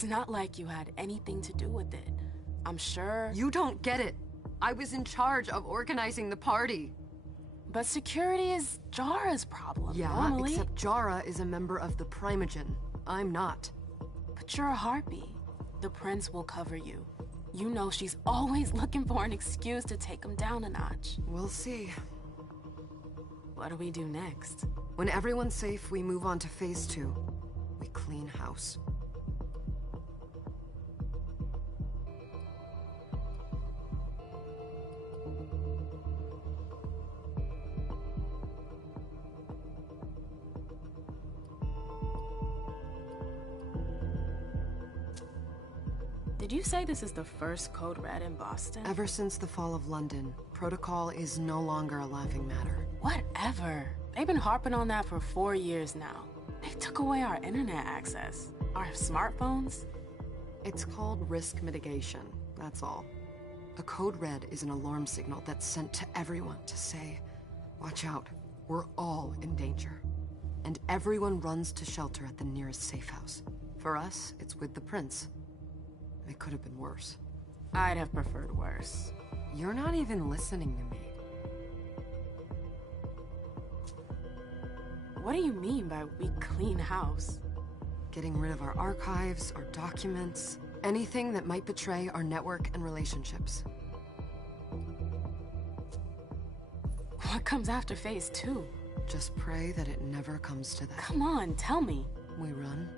It's not like you had anything to do with it. I'm sure... You don't get it. I was in charge of organizing the party. But security is Jara's problem, yeah, normally. Except Jara is a member of the Primogen. I'm not. But you're a harpy. The prince will cover you. You know she's always looking for an excuse to take him down a notch. We'll see. What do we do next? When everyone's safe, we move on to phase 2. We clean house. Did you say this is the first Code Red in Boston? Ever since the fall of London, protocol is no longer a laughing matter. Whatever. They've been harping on that for 4 years now. They took away our internet access. Our smartphones. It's called risk mitigation, that's all. A Code Red is an alarm signal that's sent to everyone to say, watch out, we're all in danger. And everyone runs to shelter at the nearest safe house. For us, it's with the prince. It could have been worse. I'd have preferred worse. You're not even listening to me. What do you mean by we clean house? Getting rid of our archives, our documents, anything that might betray our network and relationships. What comes after phase 2? Just pray that it never comes to that. Come on, tell me. We run.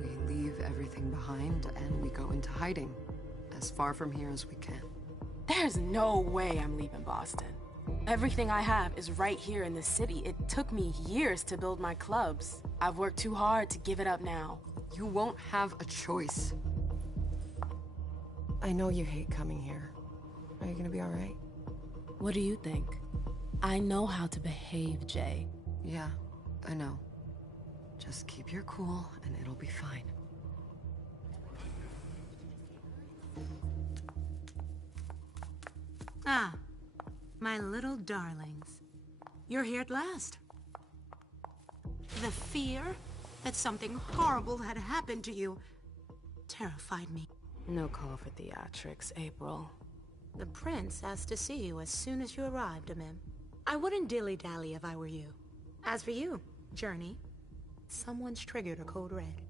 We leave everything behind and we go into hiding. As far from here as we can. There's no way I'm leaving Boston. Everything I have is right here in the city. It took me years to build my clubs. I've worked too hard to give it up now. You won't have a choice. I know you hate coming here. Are you gonna be all right? What do you think? I know how to behave, Jay. Yeah, I know. Just keep your cool and it'll be fine. Ah, my little darlings. You're here at last. The fear that something horrible had happened to you terrified me. No call for theatrics, April. The prince asked to see you as soon as you arrived, Amim. I wouldn't dilly-dally if I were you. As for you, Journey, someone's triggered a Code Red.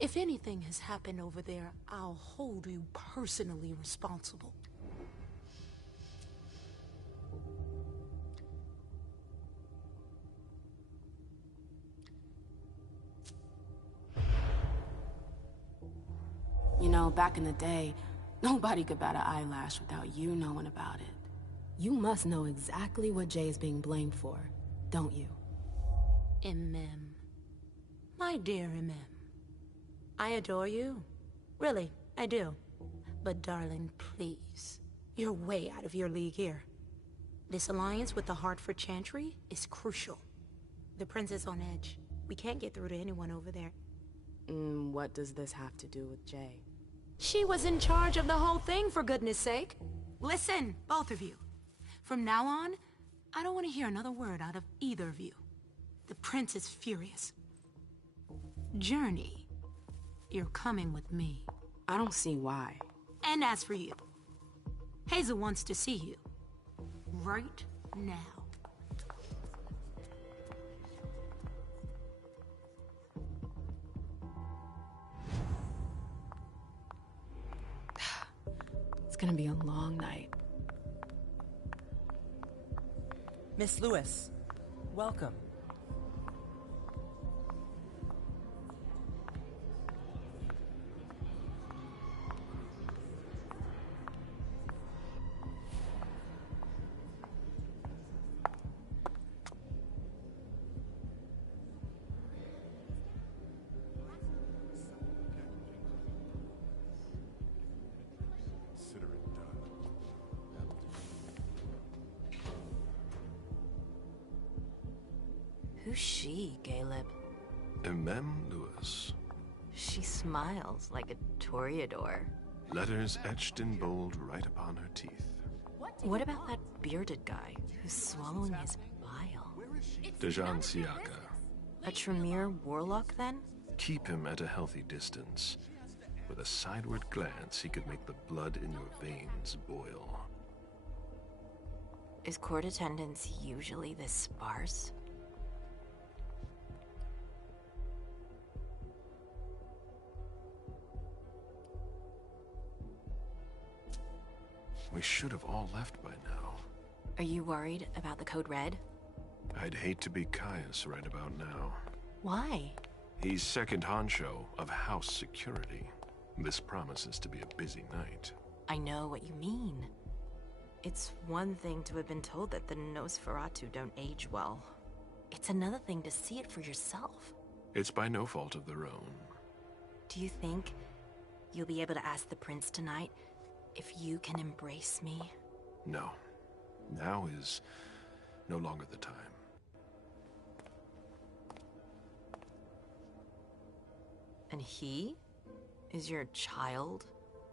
If anything has happened over there, I'll hold you personally responsible. You know, back in the day, nobody could bat an eyelash without you knowing about it. You must know exactly what Jay is being blamed for, don't you? Imem. My dear Imem. I adore you. Really, I do. But darling, please. You're way out of your league here. This alliance with the Hartford Chantry is crucial. The prince is on edge. We can't get through to anyone over there. What does this have to do with Jay? She was in charge of the whole thing, for goodness sake. Listen, both of you. From now on, I don't want to hear another word out of either of you. The prince is furious. Journey, you're coming with me. I don't see why. And as for you, Hazel wants to see you. Right now. It's gonna be a long night. Miss Lewis, welcome. Who's she, Caleb? Imem Lewis. She smiles like a toreador. Letters etched in bold right upon her teeth. What about that bearded guy who's swallowing his bile? Dejan Siaka. A Tremere warlock, then? Keep him at a healthy distance. With a sideward glance, he could make the blood in your veins boil. Is court attendance usually this sparse? We should have all left by now. Are you worried about the Code Red? I'd hate to be Caius right about now. Why? He's second honcho of house security. This promises to be a busy night. I know what you mean. It's one thing to have been told that the Nosferatu don't age well. It's another thing to see it for yourself. It's by no fault of their own. Do you think you'll be able to ask the prince tonight if you can embrace me? No. Now is no longer the time. And he is your child?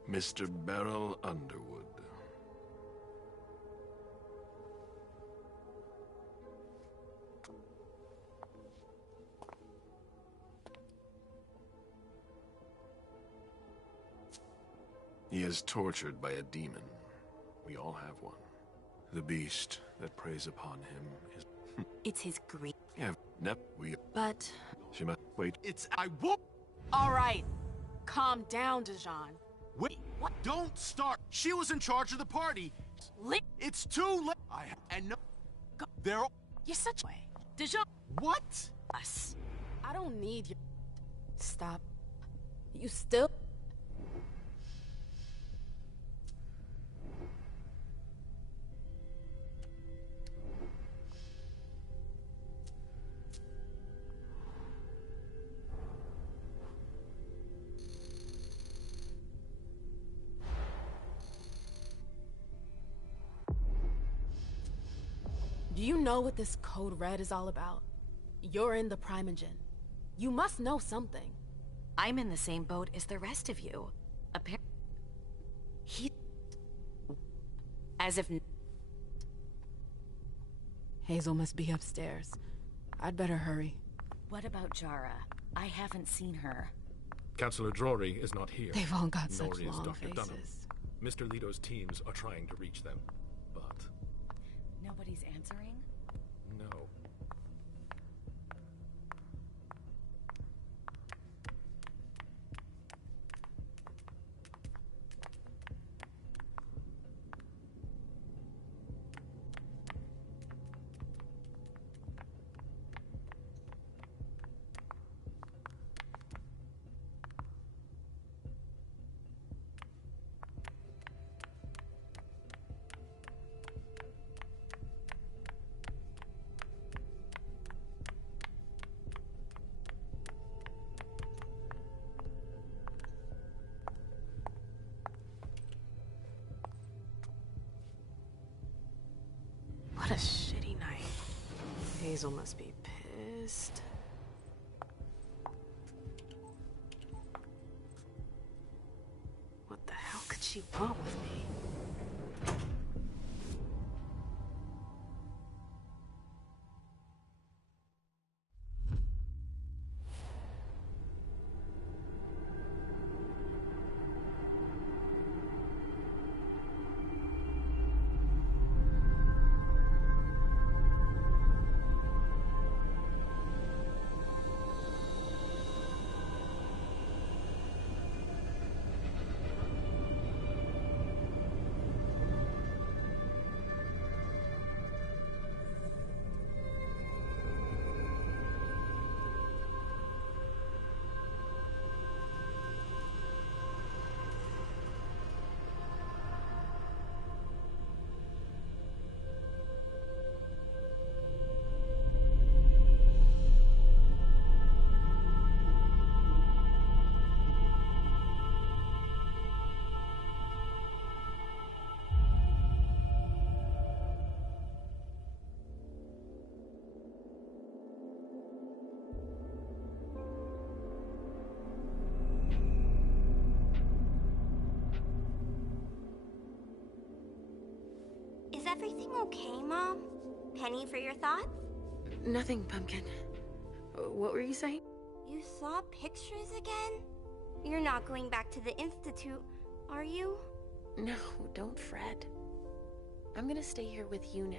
Mr. Beryl Underwood. He is tortured by a demon. We all have one. The beast that preys upon him is... It's his grief. Yeah, we... But... She must... Wait. It's... I won't... All right. Calm down, Dijon. Wait, what? Don't start. She was in charge of the party. It's too late. And no... They're... You're such a way. Dijon. What? Us. I don't need your... Stop. You still... Do you know what this Code Red is all about? You're in the Primogen. You must know something. I'm in the same boat as the rest of you. He... As if... Hazel must be upstairs. I'd better hurry. What about Jara? I haven't seen her. Councillor Drury is not here. They've all got nor such is long Dr. Dunham. faces. Mr. Leto's teams are trying to reach them, but... Nobody's answering? No. What a shitty night. Hazel must be pissed. What the hell could she want with me? Is everything okay, Mom? Penny for your thoughts? Nothing, Pumpkin. What were you saying? You saw pictures again? You're not going back to the Institute, are you? No, don't fret. I'm gonna stay here with you now.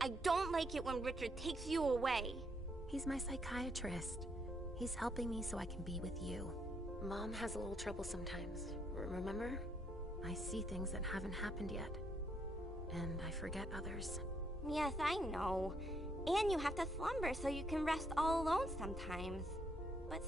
I don't like it when Richard takes you away. He's my psychiatrist. He's helping me so I can be with you. Mom has a little trouble sometimes, remember? I see things that haven't happened yet. And I forget others. Yes, I know. And you have to slumber so you can rest all alone sometimes. But